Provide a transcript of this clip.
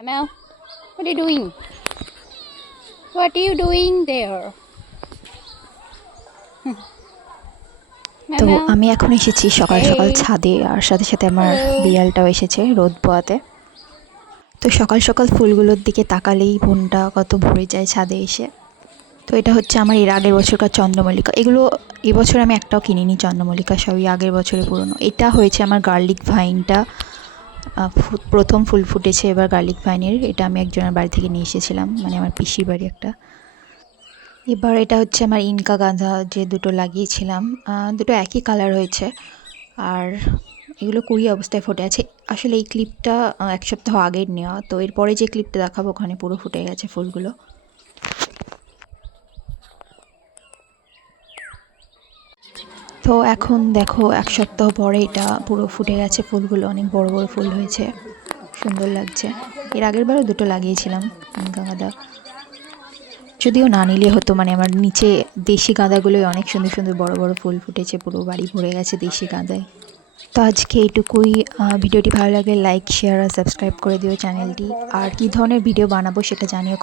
Amal, what are you doing? What are you doing there? তো Amal, আমি এখন এসেছি সকাল সকাল hey, ছাদে, আর সাথে সাথে আমার hello. বিড়ালটাও এসেছে রোদ পোয়াতে। তো সকাল সকাল ফুলগুলোর দিকে তাকালেই মনটা কত ভরে যায় ছাদে এসে। তো এটা হচ্ছে আমার এর আগের বছরকার চন্দ্রমল্লিকা। এগুলো এবছর আমি একটাও কিনিনি চন্দ্রমল্লিকা, সবই আগের বছরে পুরনো। এটা হয়েছে আমার গার্লিক ভাইনটা, প্রথম ফুল ফুটেছে এবার গার্লিক ভাইনের। এটা আমি একজনের বাড়ি থেকে নিয়ে এসেছিলাম, মানে আমার পিসির বাড়ি একটা। এবার এটা হচ্ছে আমার ইনকা গাঁদা, যে দুটো লাগিয়েছিলাম, দুটো একই কালার হয়েছে। আর এগুলো কুড়ি অবস্থায় ফুটে আছে। আসলে এই ক্লিপটা এক সপ্তাহ আগের নেওয়া, তো এরপরে যে ক্লিপটা দেখাবো ওখানে পুরো ফুটে গেছে ফুলগুলো। তো এখন দেখো এক সপ্তাহ পরে এটা পুরো ফুটে গেছে ফুলগুলো, অনেক বড় বড় ফুল হয়েছে, সুন্দর লাগছে। এর আগের বারও দুটো লাগিয়েছিলাম ইনকা গাঁদা, যদিও না নিলে হতো, মানে আমার নিচে দেশি গাঁদাগুলোই অনেক সুন্দর সুন্দর বড় বড় ফুল ফুটেছে, পুরো বাড়ি ভরে গেছে দেশি গাঁদায়। তো আজকে এইটুকুই। ভিডিওটি ভালো লাগলে লাইক, শেয়ার আর সাবস্ক্রাইব করে দিও চ্যানেলটি। আর কী ধরনের ভিডিও বানাবো সেটা জানিও।